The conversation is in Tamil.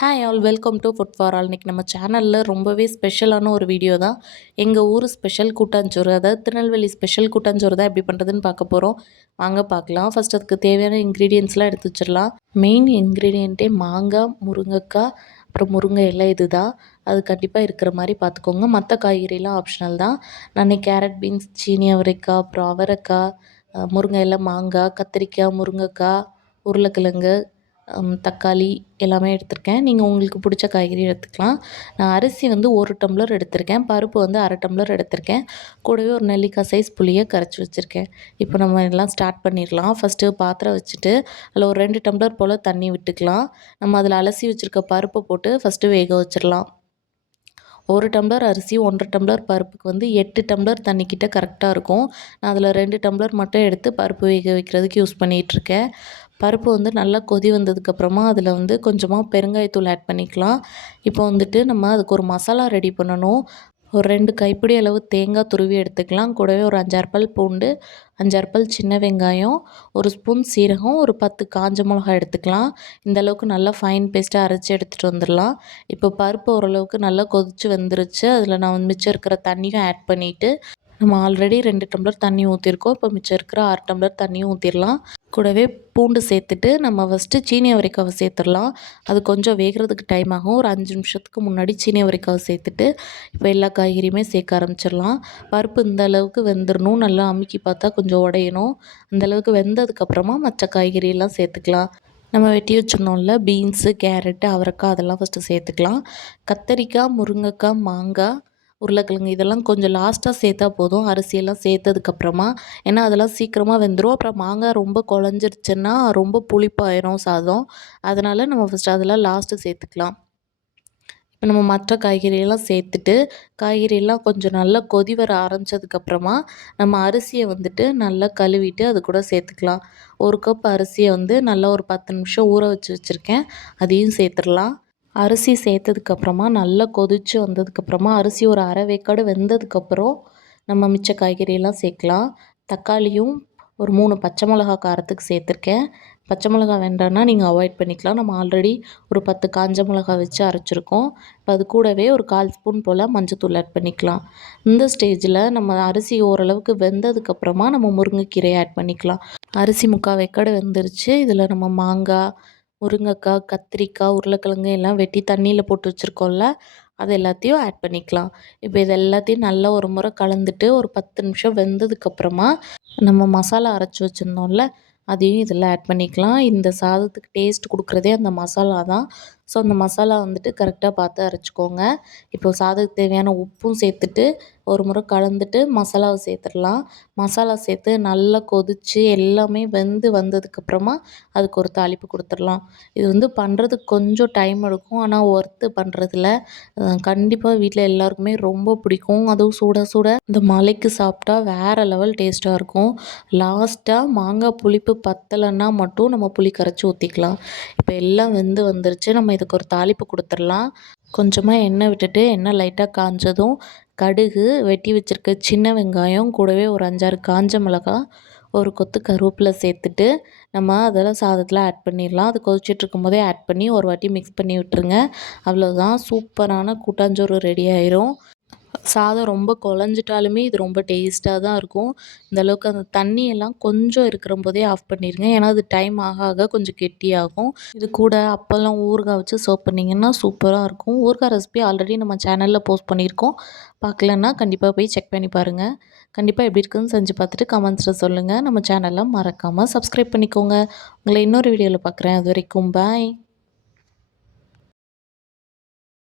Hi all welcome to food for all. இன்றைக்கி நம்ம சேனலில் ரொம்பவே ஸ்பெஷலான ஒரு வீடியோ தான். எங்கள் ஊர் ஸ்பெஷல் கூட்டாஞ்சோறு, அதாவது திருநெல்வேலி ஸ்பெஷல் கூட்டாஞ்சோறு தான் எப்படி பண்ணுறதுன்னு பார்க்க போகிறோம். வாங்க பார்க்கலாம். ஃபஸ்ட் அதுக்கு தேவையான இன்க்ரீடியன்ட்ஸ்லாம் எடுத்து வச்சிடலாம். மெயின் இன்க்ரீடியண்ட்டே மாங்காய், முருங்கைக்காய், அப்புறம் முருங்கை இலை. இது தான் அது கண்டிப்பாக இருக்கிற மாதிரி பார்த்துக்கோங்க. மற்ற காய்கறிலாம் ஆப்ஷனல் தான். நான் கேரட், பீன்ஸ், சீனி அவரைக்காய், அப்புறம் அவரைக்காய், முருங்கை இலை, மாங்காய், கத்திரிக்காய், முருங்கைக்காய், உருளைக்கிழங்கு, தக்காளி எல்லாமே எடுத்திருக்கேன். நீங்கள் உங்களுக்கு பிடிச்ச காய்கறி எடுத்துக்கலாம். நான் அரிசி வந்து 1 டம்ளர் எடுத்திருக்கேன். பருப்பு வந்து 1/2 டம்ளர் எடுத்திருக்கேன். கூடவே ஒரு நெல்லிக்காய் சைஸ் புளியை கரைச்சி வச்சுருக்கேன். இப்போ நம்ம எல்லாம் ஸ்டார்ட் பண்ணிடலாம். ஃபஸ்ட்டு பாத்திரம் வச்சுட்டு அதில் ஒரு 2 டம்ளர் போல் தண்ணி விட்டுக்கலாம். நம்ம அதில் அலசி வச்சுருக்க பருப்பை போட்டு ஃபஸ்ட்டு வேக வச்சிடலாம். 1 டம்ளர் அரிசி 1 1/2 டம்ளர் பருப்புக்கு வந்து 8 டம்ளர் தண்ணிக்கிட்ட கரெக்டாக இருக்கும். நான் அதில் 2 டம்ளர் மட்டும் எடுத்து பருப்பு வேக வைக்கிறதுக்கு யூஸ் பண்ணிகிட்ருக்கேன். பருப்பு வந்து நல்லா கொதி வந்ததுக்கப்புறமா அதில் வந்து கொஞ்சமாக பெருங்காயத்தூள் ஆட் பண்ணிக்கலாம். இப்போ வந்துட்டு நம்ம அதுக்கு ஒரு மசாலா ரெடி பண்ணணும். ஒரு 2 கைப்பிடி அளவு தேங்காய் துருவி எடுத்துக்கலாம். கூடவே ஒரு 5-6 பல் பூண்டு, 5-6 பல் சின்ன வெங்காயம், 1 ஸ்பூன் சீரகம், ஒரு 10 காஞ்ச மிளகாய் எடுத்துக்கலாம். இந்த அளவுக்கு நல்லா ஃபைன் பேஸ்ட்டாக அரைச்சி எடுத்துகிட்டு வந்துடலாம். இப்போ பருப்பு ஓரளவுக்கு நல்லா கொதித்து வெந்துருச்சு. அதில் நான் வந்து மிச்சம் இருக்கிற தண்ணியும் ஆட் பண்ணிவிட்டு, நம்ம ஆல்ரெடி 2 டம்ளர் தண்ணி ஊற்றிருக்கோம். இப்போ மிச்சம் இருக்கிற 6 டம்ளர் தண்ணியும் ஊற்றிடலாம். கூடவே பூண்டு சேர்த்துட்டு நம்ம ஃபஸ்ட்டு சீனி அவரைக்காவை சேர்த்துடலாம். அது கொஞ்சம் வேகிறதுக்கு டைம் ஆகும். ஒரு 5 நிமிஷத்துக்கு முன்னாடி சீனி அவரைக்காவை சேர்த்துட்டு இப்போ எல்லா காய்கறியுமே சேர்க்க ஆரம்பிச்சிடலாம். பருப்பு இந்த அளவுக்கு வெந்துடணும். நல்லா அமுக்கி பார்த்தா கொஞ்சம் உடையணும். அந்தளவுக்கு வெந்ததுக்கப்புறமா மற்ற காய்கறியெல்லாம் சேர்த்துக்கலாம். நம்ம வெட்டி வச்சிருந்தோம்ல பீன்ஸு, கேரட்டு, அவரைக்காய் அதெல்லாம் ஃபஸ்ட்டு சேர்த்துக்கலாம். கத்தரிக்காய், முருங்கைக்காய், மாங்காய், உருளைக்கிழங்கு இதெல்லாம் கொஞ்சம் லாஸ்ட்டாக சேர்த்தா போதும். அரிசியெல்லாம் சேர்த்ததுக்கப்புறமா, ஏன்னா அதெல்லாம் சீக்கிரமாக வெந்துடும். அப்புறம் மாங்காய் ரொம்ப குழஞ்சிருச்சுன்னா ரொம்ப புளிப்பாயிரும் சாதம். அதனால் நம்ம ஃபஸ்ட்டு அதெல்லாம் லாஸ்ட்டு சேர்த்துக்கலாம். இப்போ நம்ம மற்ற காய்கறியெல்லாம் சேர்த்துட்டு, காய்கறியெல்லாம் கொஞ்சம் நல்லா கொதி வர ஆரம்பித்ததுக்கப்புறமா நம்ம அரிசியை வந்துட்டு நல்லா கழுவிட்டு அது கூட சேர்த்துக்கலாம். 1 கப் அரிசியை வந்து நல்லா ஒரு 10 நிமிஷம் ஊற வச்சுருக்கேன். அதையும் சேர்த்துடலாம். அரிசி சேர்த்ததுக்கப்புறமா நல்லா கொதித்து வந்ததுக்கப்புறமா அரிசி ஒரு அரை வேக்காடு வெந்ததுக்கப்புறம் நம்ம மிச்ச காய்கறியெல்லாம் சேர்க்கலாம். தக்காளியும் ஒரு 3 பச்சை மிளகா காரத்துக்கு சேர்த்துருக்கேன். பச்சை மிளகா வேண்டான்னா நீங்கள் அவாய்ட் பண்ணிக்கலாம். நம்ம ஆல்ரெடி ஒரு 10 காஞ்ச மிளகா வச்சு அரைச்சிருக்கோம். இப்போ அது கூடவே ஒரு 1/4 ஸ்பூன் போல் மஞ்சத்தூள் ஆட் பண்ணிக்கலாம். இந்த ஸ்டேஜில் நம்ம அரிசி ஓரளவுக்கு வெந்ததுக்கப்புறமா நம்ம முருங்கைக்கீரையை ஆட் பண்ணிக்கலாம். அரிசி 3/4 வேக்காடு வெந்துருச்சு. இதில் நம்ம மாங்காய், முருங்கைக்காய், கத்திரிக்காய், உருளைக்கிழங்கு எல்லாம் வெட்டி தண்ணியில் போட்டு வச்சுருக்கோம்ல, அது எல்லாத்தையும் ஆட் பண்ணிக்கலாம். இப்போ இது எல்லாத்தையும் நல்லா ஒரு முறை கலந்துட்டு ஒரு 10 நிமிஷம் வெந்ததுக்கப்புறமா நம்ம மசாலா அரைச்சி வச்சுருந்தோம்ல, அதையும் இதில் ஆட் பண்ணிக்கலாம். இந்த சாதத்துக்கு டேஸ்ட் கொடுக்குறதே அந்த மசாலா தான். ஸோ அந்த மசாலா வந்துட்டு கரெக்டாக பார்த்து அரைச்சிக்கோங்க. இப்போ சாதத்துக்கு தேவையான உப்பும் சேர்த்துட்டு ஒரு முறை கலந்துட்டு மசாலாவை சேர்த்துடலாம். மசாலா சேர்த்து நல்லா கொதித்து எல்லாமே வெந்து வந்ததுக்கப்புறமா அதுக்கு ஒரு தாளிப்பு கொடுத்துடலாம். இது வந்து பண்ணுறதுக்கு கொஞ்சம் டைம் எடுக்கும். ஆனால் ஒர்த்து பண்ணுறதுல கண்டிப்பாக வீட்டில் எல்லாருக்குமே ரொம்ப பிடிக்கும். அதுவும் சுட சுட இந்த மழைக்கு சாப்பிட்டா வேறு லெவல் டேஸ்ட்டாக இருக்கும். லாஸ்ட்டாக மாங்காய் புளிப்பு பத்தலைன்னா மட்டும் நம்ம புளி கரைச்சி ஊற்றிக்கலாம். இப்போ எல்லாம் வெந்து வந்துருச்சு. நம்ம இதுக்கு ஒரு தாளிப்பு கொடுத்துடலாம். கொஞ்சமாக எண்ணெய் விட்டுட்டு எண்ணெய் லைட்டாக காஞ்சதும் கடுகு, வெட்டி வச்சுருக்க சின்ன வெங்காயம், கூடவே ஒரு 5-6 காஞ்ச மிளகாய், ஒரு கொத்து கருவேப்பிலை சேர்த்துட்டு நம்ம அதெல்லாம் சாதத்தில் ஆட் பண்ணிடலாம். அது கொதிச்சிட்ருக்கும் போதே ஆட் பண்ணி ஒரு வாட்டி மிக்ஸ் பண்ணி விட்டுருங்க. அவ்வளோதான், சூப்பரான கூட்டாஞ்சோறு ரெடி ஆயிரும். சாதம் ரொம்ப குழஞ்சிட்டாலுமே இது ரொம்ப டேஸ்ட்டாக தான் இருக்கும். இந்த அளவுக்கு அந்த தண்ணியெல்லாம் கொஞ்சம் இருக்கிற போதே ஆஃப் பண்ணிடுங்க. ஏன்னா அது டைம் ஆக ஆக கொஞ்சம் கெட்டியாகும். இது கூட அப்போல்லாம் ஊறுகாய் வச்சு சர்வ் பண்ணிங்கன்னா சூப்பராக இருக்கும். ஊறுகாய் ரெசிபி ஆல்ரெடி நம்ம சேனலில் போஸ்ட் பண்ணியிருக்கோம். பார்க்கலன்னா கண்டிப்பாக போய் செக் பண்ணி பாருங்கள். கண்டிப்பாக எப்படி இருக்குன்னு செஞ்சு பார்த்துட்டு கமெண்ட்ஸில் சொல்லுங்கள். நம்ம சேனலை மறக்காமல் சப்ஸ்கிரைப் பண்ணிக்கோங்க. உங்களை இன்னொரு வீடியோவில் பார்க்குறேன். அது வரைக்கும் பாய்.